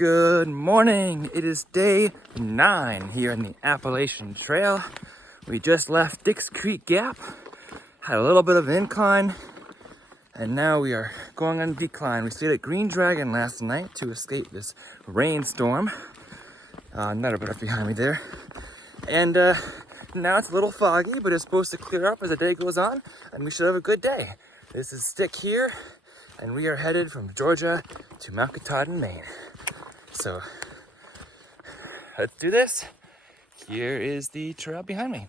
Good morning. It is day 9 here in the Appalachian Trail. We just left Dix Creek Gap, had a little bit of an incline, and now we are going on a decline. We stayed at Green Dragon last night to escape this rainstorm. Another bit behind me there. And now it's a little foggy, but it's supposed to clear up as the day goes on, and we should have a good day. This is Stick here, and we are headed from Georgia to Mount Katahdin, Maine. So let's do this. Here is the trail behind me.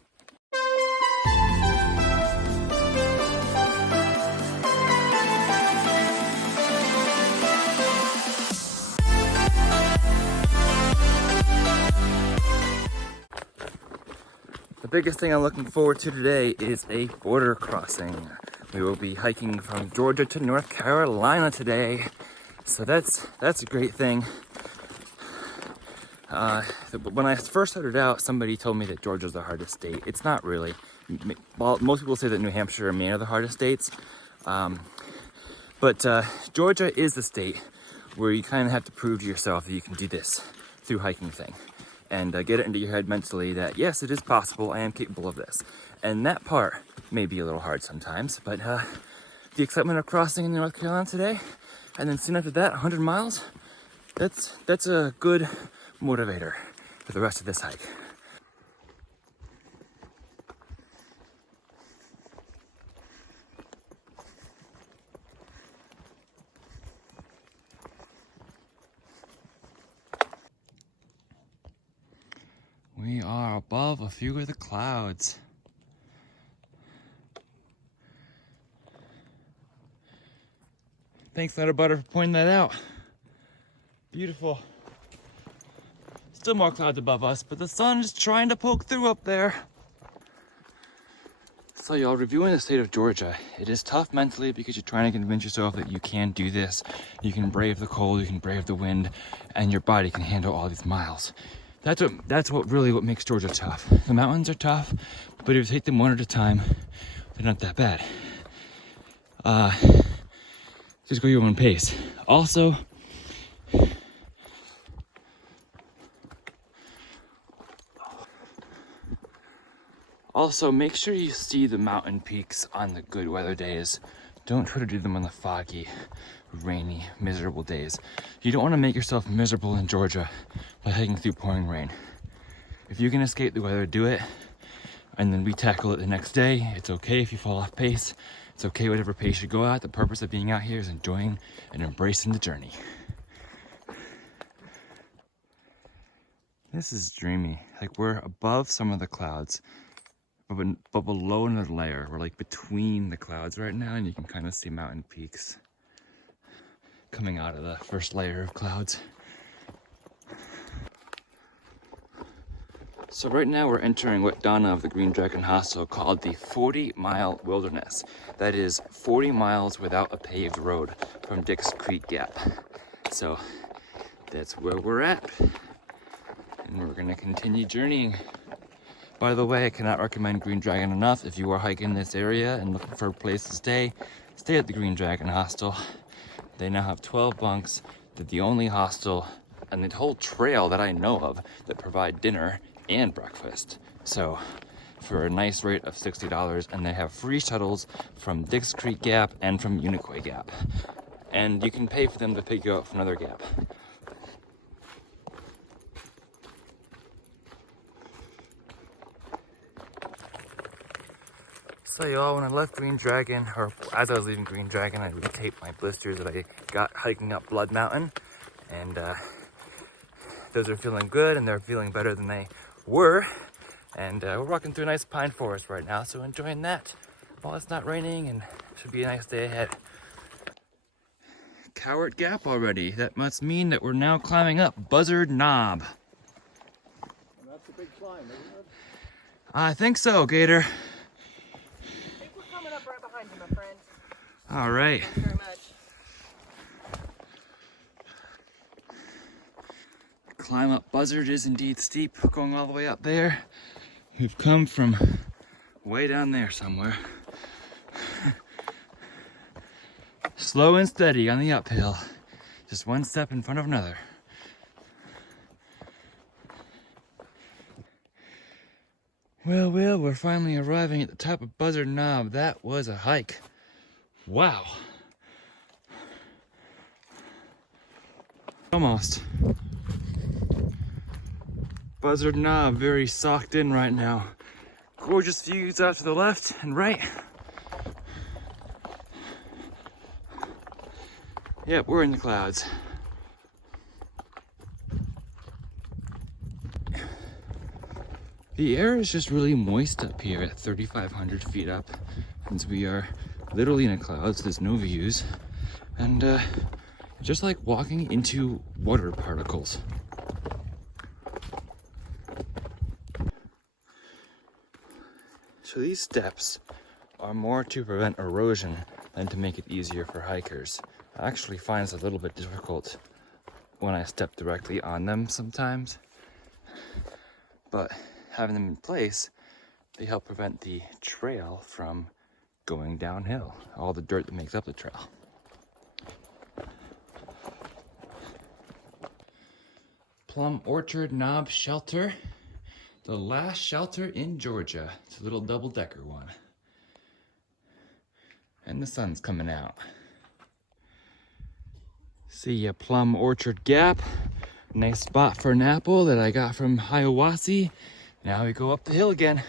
The biggest thing I'm looking forward to today is a border crossing. We will be hiking from Georgia to North Carolina today. So that's a great thing. When I first started out, somebody told me that Georgia's the hardest state. It's not really. Well, most people say that New Hampshire and Maine are the hardest states. But Georgia is the state where you kind of have to prove to yourself that you can do this through hiking thing. And get it into your head mentally that, yes, it is possible, I am capable of this. And that part may be a little hard sometimes, but the excitement of crossing in North Carolina today, and then soon after that, 100 miles, that's a good motivator for the rest of this hike. We are above a few of the clouds. Thanks, Letter Butter, for pointing that out. Beautiful. Still more clouds above us, but the sun is trying to poke through up there. So y'all, reviewing the state of Georgia, it is tough mentally because you're trying to convince yourself that you can do this. You can brave the cold, you can brave the wind, and your body can handle all these miles. That's what really makes Georgia tough. The mountains are tough, but if you take them one at a time, they're not that bad. Just go your own pace. Also, make sure you see the mountain peaks on the good weather days. Don't try to do them on the foggy, rainy, miserable days. You don't want to make yourself miserable in Georgia by hiking through pouring rain. If you can escape the weather, do it, and then re-tackle it the next day. It's okay if you fall off pace. It's okay whatever pace you go at. The purpose of being out here is enjoying and embracing the journey. This is dreamy. Like, we're above some of the clouds, but below another layer. We're like between the clouds right now, and you can kind of see mountain peaks coming out of the first layer of clouds. So right now we're entering what Donna of the Green Dragon Hostel called the 40-mile wilderness. That is 40 miles without a paved road from Dix Creek Gap. So that's where we're at, and we're gonna continue journeying. By the way, I cannot recommend Green Dragon enough. If you are hiking this area and looking for a place to stay at the Green Dragon Hostel. They now have 12 bunks. They're the only hostel and the whole trail that I know of that provide dinner and breakfast. So for a nice rate of $60, and they have free shuttles from Dix Creek Gap and from Unicoi Gap. And you can pay for them to pick you up from another gap. So y'all, when I left Green Dragon, or as I was leaving Green Dragon, I retaped my blisters that I got hiking up Blood Mountain, and those are feeling good, and they're feeling better than they were. And we're walking through a nice pine forest right now, so enjoying that while it's not raining, and should be a nice day ahead. Cowart Gap already. That must mean that we're now climbing up Buzzard Knob. And that's a big climb, isn't it? I think so, Gator. Coming up right behind you, my friend. All right. Thank you very much. Climb up Buzzard is indeed steep, going all the way up there. We've come from way down there somewhere. Slow and steady on the uphill, just one step in front of another. Well, we're finally arriving at the top of Buzzard Knob. That was a hike. Wow. Almost. Buzzard Knob very socked in right now. Gorgeous views out to the left and right. Yep, we're in the clouds. The air is just really moist up here at 3,500 feet up, since we are literally in the clouds. There's no views, and just like walking into water particles. So these steps are more to prevent erosion than to make it easier for hikers. I actually find it a little bit difficult when I step directly on them sometimes, but having them in place, they help prevent the trail from going downhill, all the dirt that makes up the trail. Plum Orchard Knob Shelter, the last shelter in Georgia. It's a little double-decker one. And the sun's coming out. See ya, Plum Orchard Gap. Nice spot for an apple that I got from Hiawassee. Now we go up the hill again.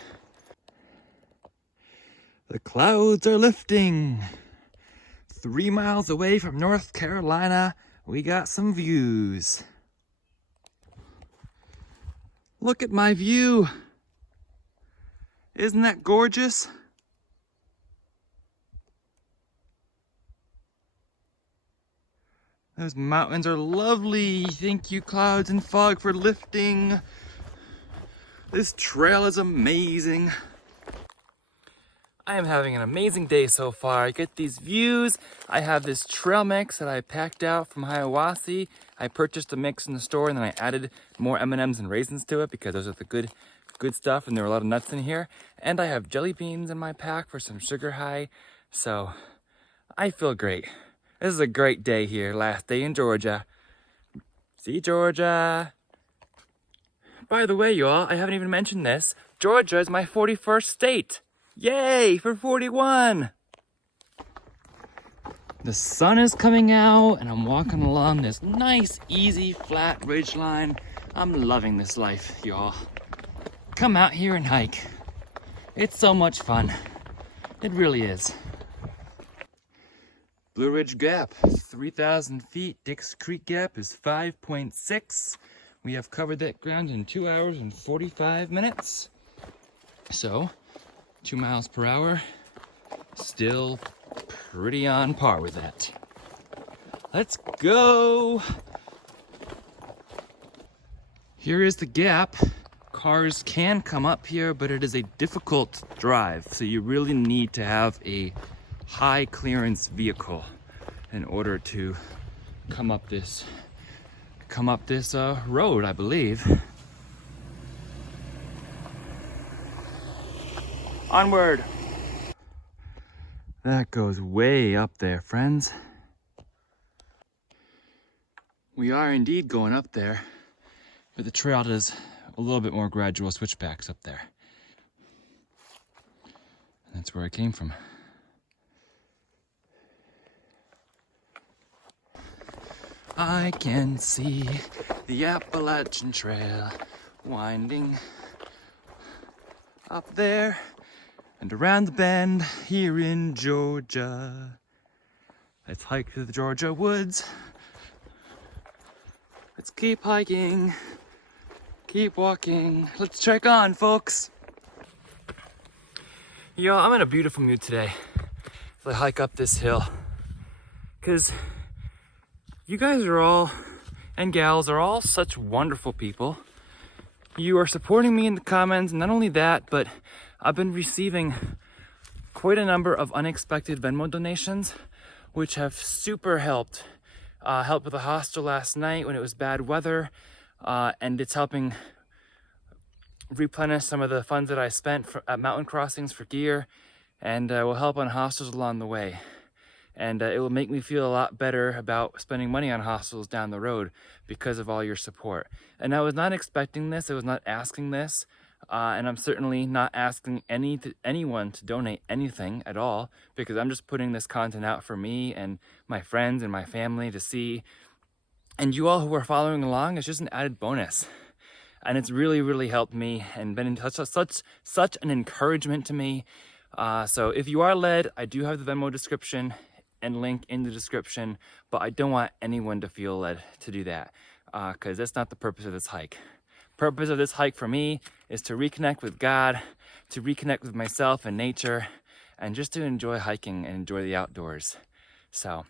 The clouds are lifting. 3 miles away from North Carolina, we got some views. Look at my view. Isn't that gorgeous? Those mountains are lovely. Thank you, clouds and fog, for lifting. This trail is amazing. I am having an amazing day so far. I get these views. I have this trail mix that I packed out from Hiawassee. I purchased a mix in the store and then I added more M&Ms and raisins to it because those are the good stuff, and there were a lot of nuts in here. And I have jelly beans in my pack for some sugar high. So I feel great. This is a great day here. Last day in Georgia. See, Georgia. By the way, y'all, I haven't even mentioned this. Georgia is my 41st state. Yay for 41. The sun is coming out and I'm walking along this nice, easy, flat ridge line. I'm loving this life, y'all. Come out here and hike. It's so much fun. It really is. Blue Ridge Gap, 3,000 feet. Dix Creek Gap is 5.6. We have covered that ground in 2 hours and 45 minutes. So, 2 miles per hour, still pretty on par with that. Let's go. Here is the gap. Cars can come up here, but it is a difficult drive. So you really need to have a high clearance vehicle in order to come up this road, I believe. Onward. That goes way up there, friends. We are indeed going up there, but the trail does a little bit more gradual switchbacks up there. And that's where I came from. I can see the Appalachian Trail winding up there and around the bend here in Georgia. Let's hike through the Georgia woods. Let's keep hiking, keep walking. Let's trek on, folks. Yo, I'm in a beautiful mood today as I hike up this hill, because you guys are all, and gals are all, such wonderful people. You are supporting me in the comments, and not only that, but I've been receiving quite a number of unexpected Venmo donations, which have super helped. Helped with the hostel last night when it was bad weather, and it's helping replenish some of the funds that I spent at mountain crossings for gear, and will help on hostels along the way. And it will make me feel a lot better about spending money on hostels down the road because of all your support. And I was not expecting this. I was not asking this. And I'm certainly not asking anyone to donate anything at all, because I'm just putting this content out for me and my friends and my family to see. And you all who are following along, it's just an added bonus. And it's really helped me and been such an encouragement to me. So if you are led, I do have the Venmo description and link in the description, but I don't want anyone to feel led to do that, because that's not the purpose of this hike. Purpose of this hike for me is to reconnect with God, to reconnect with myself and nature, and just to enjoy hiking and enjoy the outdoors. So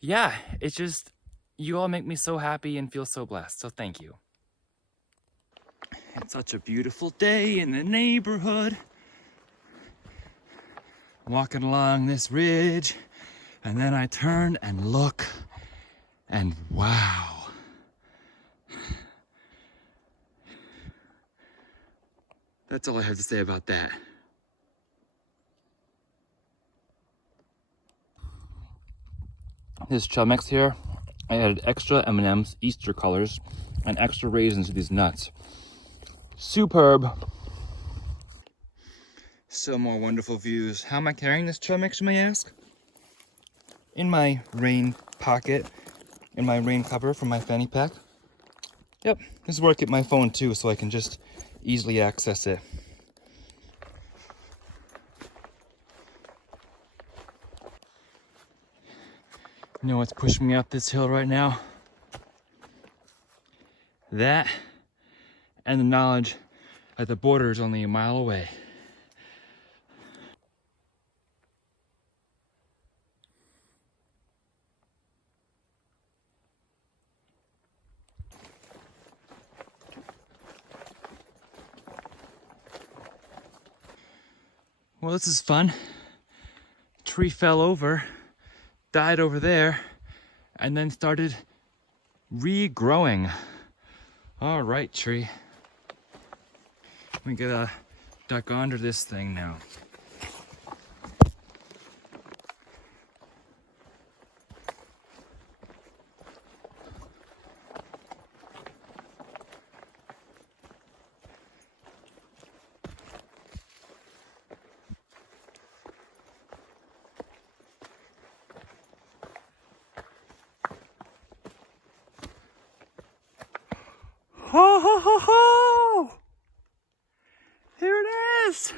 yeah, it's just, you all make me so happy and feel so blessed, so thank you. It's such a beautiful day in the neighborhood. Walking along this ridge, and then I turn and look, and wow. That's all I have to say about that. This trail mix here, I added extra M&Ms, Easter colors, and extra raisins to these nuts. Superb. Still more wonderful views. How am I carrying this trail mix, you may ask? In my rain pocket, in my rain cover from my fanny pack. Yep, this is where I keep my phone too, so I can just easily access it. You know what's pushing me up this hill right now? That and the knowledge that the border is only a mile away. Well, this is fun. Tree fell over, died over there, and then started regrowing. All right, tree. We gotta duck under this thing now. Ho ho ho ho! Here it is!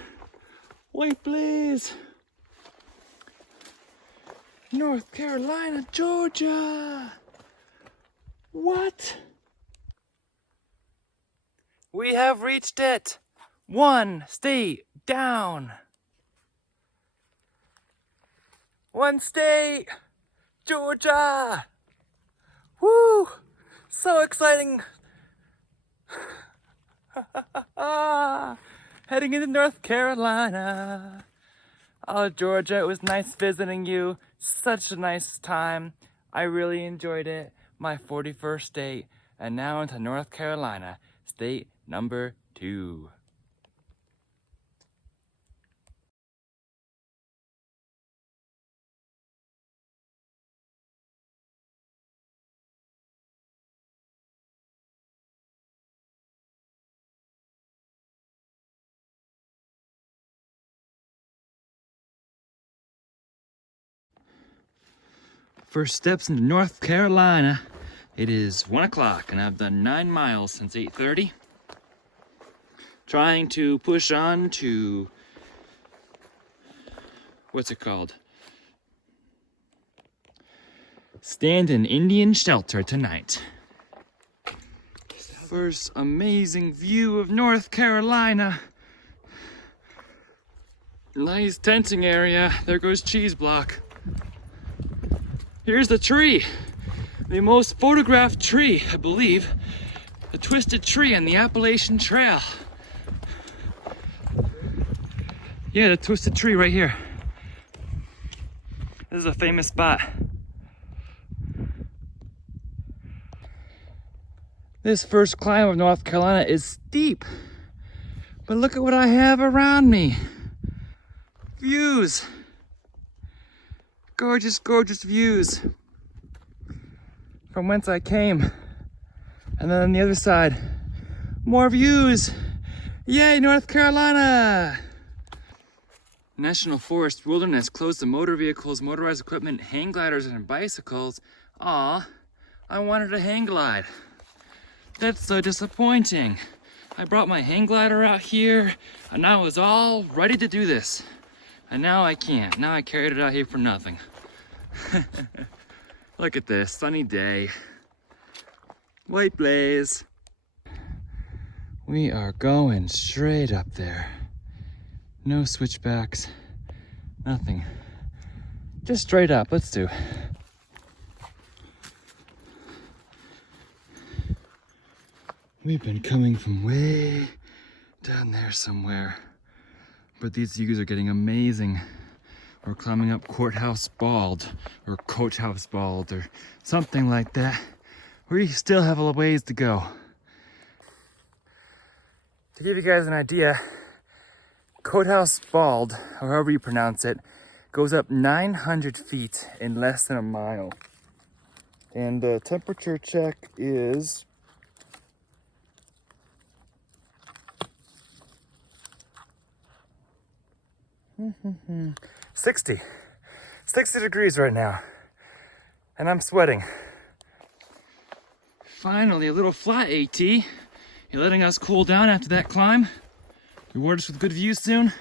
WhiteBlaze! North Carolina, Georgia! What? We have reached it! One state down! One state! Georgia! Woo! So exciting! Heading into North Carolina. Oh, Georgia, it was nice visiting you. Such a nice time. I really enjoyed it. My 41st state, and now into North Carolina, state number 2. First steps into North Carolina. It is 1 o'clock and I've done 9 miles since 8:30. Trying to push on to, what's it called? Stand in Indian shelter tonight. First amazing view of North Carolina. Nice tenting area. There goes Cheese Block. Here's the tree, the most photographed tree, I believe, the twisted tree on the Appalachian Trail. Yeah, the twisted tree right here. This is a famous spot. This first climb of North Carolina is steep, but look at what I have around me. Views. Gorgeous, gorgeous views from whence I came. And then on the other side, more views. Yay, North Carolina! National Forest Wilderness closed to motor vehicles, motorized equipment, hang gliders, and bicycles. Aw, I wanted a hang glide. That's so disappointing. I brought my hang glider out here, and I was all ready to do this. And now I can't. Now I carried it out here for nothing. Look at this, sunny day. WhiteBlaze. We are going straight up there. No switchbacks, nothing. Just straight up, let's do. We've been coming from way down there somewhere, but these views are getting amazing. We're climbing up Courthouse Bald, or Coach House Bald, or something like that. We still have a ways to go. To give you guys an idea, Courthouse Bald, however you pronounce it, goes up 900 feet in less than a mile. And the temperature check is 60 degrees right now, and I'm sweating. Finally, a little flat AT. You're letting us cool down after that climb. Reward us with good views soon.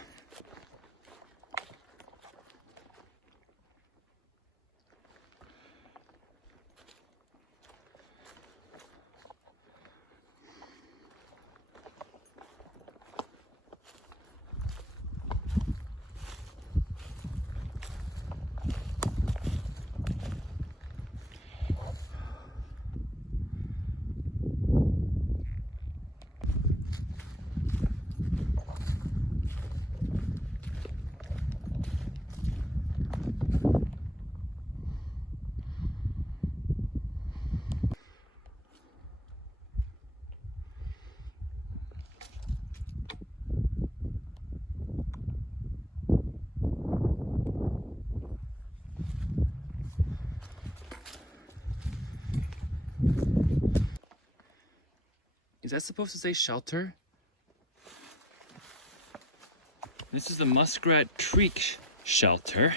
Is that supposed to say shelter? This is the Muskrat Creek shelter.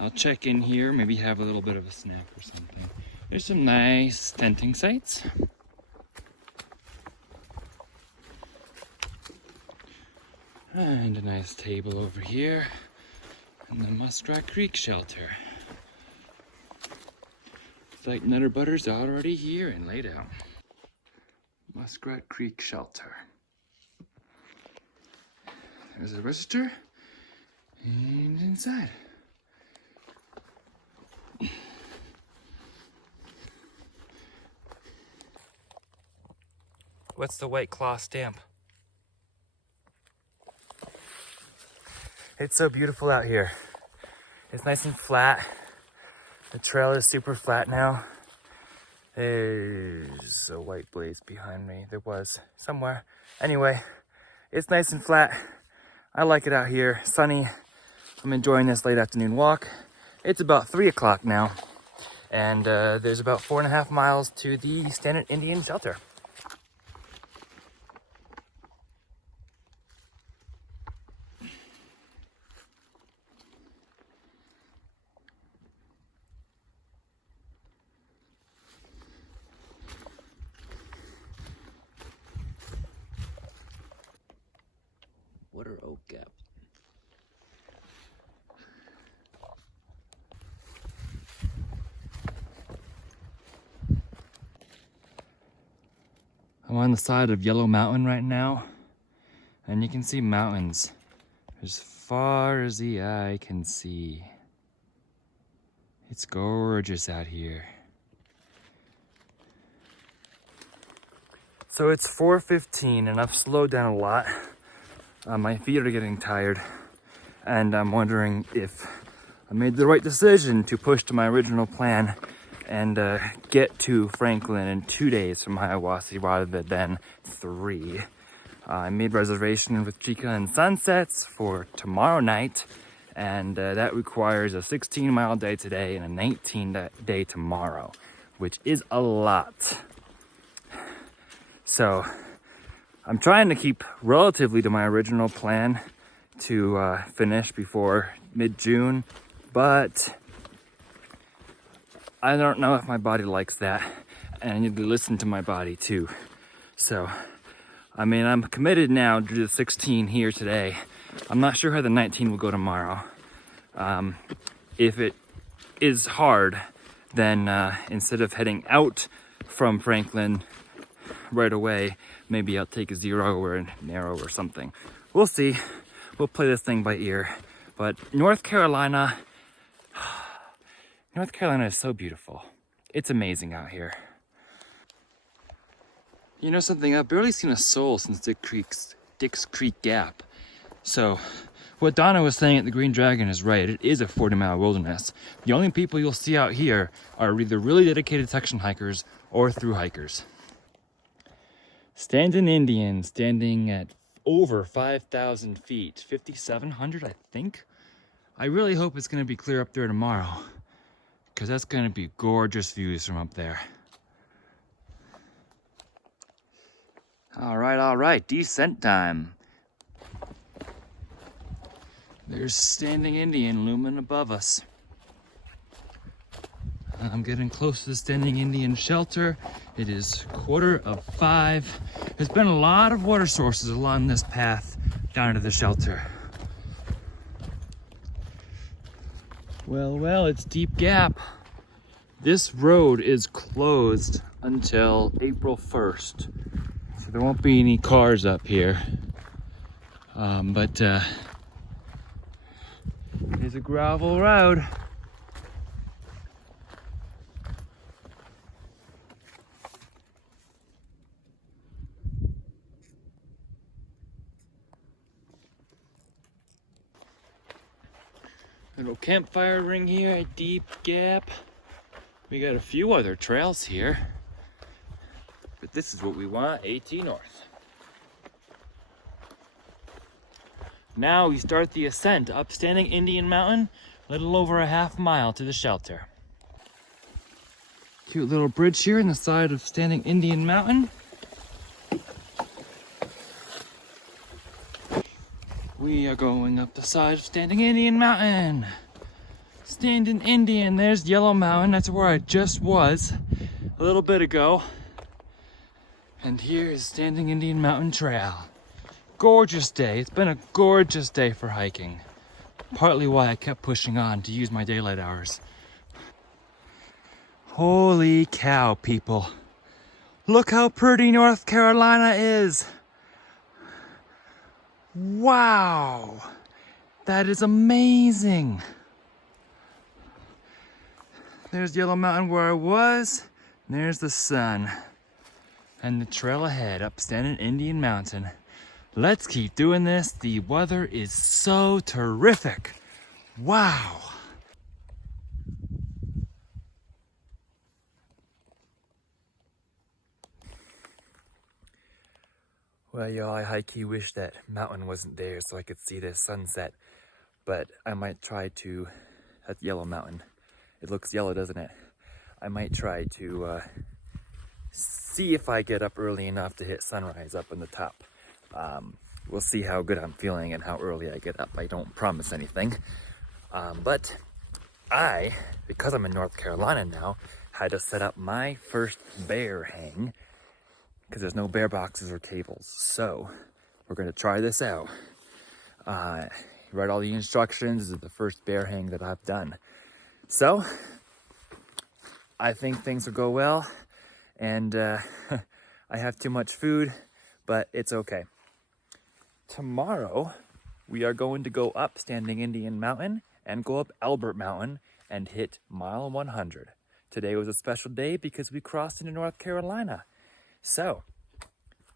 I'll check in here, maybe have a little bit of a snack or something. There's some nice tenting sites. And a nice table over here. And the Muskrat Creek shelter. It's like Nutter Butter's already here and laid out. Muskrat Creek shelter. There's a register, and inside. What's the White Claw stamp? It's so beautiful out here. It's nice and flat. The trail is super flat now. There's a WhiteBlaze behind me. There was somewhere. Anyway, it's nice and flat. I like it out here. Sunny. I'm enjoying this late afternoon walk. It's about 3 o'clock now. And there's about 4.5 miles to the Standard Indian shelter. Water Oak Gap. I'm on the side of Yellow Mountain right now, and you can see mountains as far as the eye can see. It's gorgeous out here. So it's 4:15 and I've slowed down a lot. My feet are getting tired, and I'm wondering if I made the right decision to push to my original plan and get to Franklin in 2 days from Hiawassee rather than 3. I made reservation with Chica and Sunsets for tomorrow night, and that requires a 16-mile day today and a 19-day tomorrow, which is a lot. So I'm trying to keep relatively to my original plan to finish before mid-June, but I don't know if my body likes that, and I need to listen to my body too. So, I mean, I'm committed now to the 16 here today. I'm not sure how the 19 will go tomorrow. If it is hard, then instead of heading out from Franklin right away, maybe I'll take a 0 or a narrow or something. We'll see. We'll play this thing by ear. But North Carolina is so beautiful. It's amazing out here. You know something? I've barely seen a soul since Dick's Creek Gap. So, what Donna was saying at the Green Dragon is right. It is a 40-mile wilderness. The only people you'll see out here are either really dedicated section hikers or through hikers. Standing Indian, standing at over 5,000 feet, 5,700, I think. I really hope it's going to be clear up there tomorrow, because that's going to be gorgeous views from up there. All right, descent time. There's Standing Indian looming above us. I'm getting close to the Standing Indian shelter. It is 4:45. There's been a lot of water sources along this path down to the shelter. Well, it's Deep Gap. This road is closed until April 1st. So there won't be any cars up here. But it's a gravel road. Little campfire ring here at Deep Gap. We got a few other trails here, but this is what we want, AT North. Now we start the ascent up Standing Indian Mountain, a little over a half mile to the shelter. Cute little bridge here in the side of Standing Indian Mountain. We are going up the side of Standing Indian Mountain. Standing Indian, there's Yellow Mountain. That's where I just was a little bit ago. And here is Standing Indian Mountain Trail. Gorgeous day. It's been a gorgeous day for hiking. Partly why I kept pushing on to use my daylight hours. Holy cow, people. Look how pretty North Carolina is. Wow, that is amazing. There's Yellow Mountain where I was, and there's the sun. And the trail ahead up Standing Indian Mountain. Let's keep doing this. The weather is so terrific. Wow. Well, y'all, I high-key wish that mountain wasn't there so I could see the sunset. But I might try to, that's Yellow Mountain. It looks yellow, doesn't it? I might try to see if I get up early enough to hit sunrise up on the top. We'll see how good I'm feeling and how early I get up. I don't promise anything. But I, because I'm in North Carolina now, had to set up my first bear hang because there's no bear boxes or cables. So we're gonna try this out. Read all the instructions. This is the first bear hang that I've done. So I think things will go well, and I have too much food, but it's okay. Tomorrow we are going to go up Standing Indian Mountain and go up Albert Mountain and hit mile 100. Today was a special day because we crossed into North Carolina. So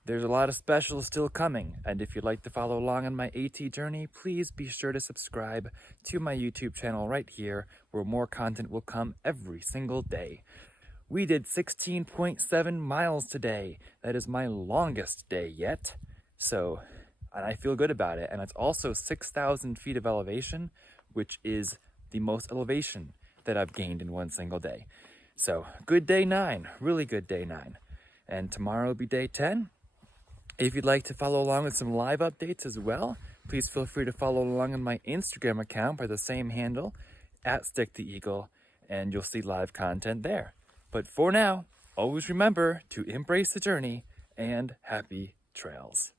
there's a lot of specials still coming, and if you'd like to follow along on my AT journey, please be sure to subscribe to my YouTube channel right here, where more content will come every single day. We did 16.7 miles today. That is my longest day yet. And I feel good about it. And it's also 6,000 feet of elevation, which is the most elevation that I've gained in one single day. So good day 9, really good day 9. And tomorrow will be day 10. If you'd like to follow along with some live updates as well, please feel free to follow along on my Instagram account by the same handle, @StickTheEagle, and you'll see live content there. But for now, always remember to embrace the journey and happy trails.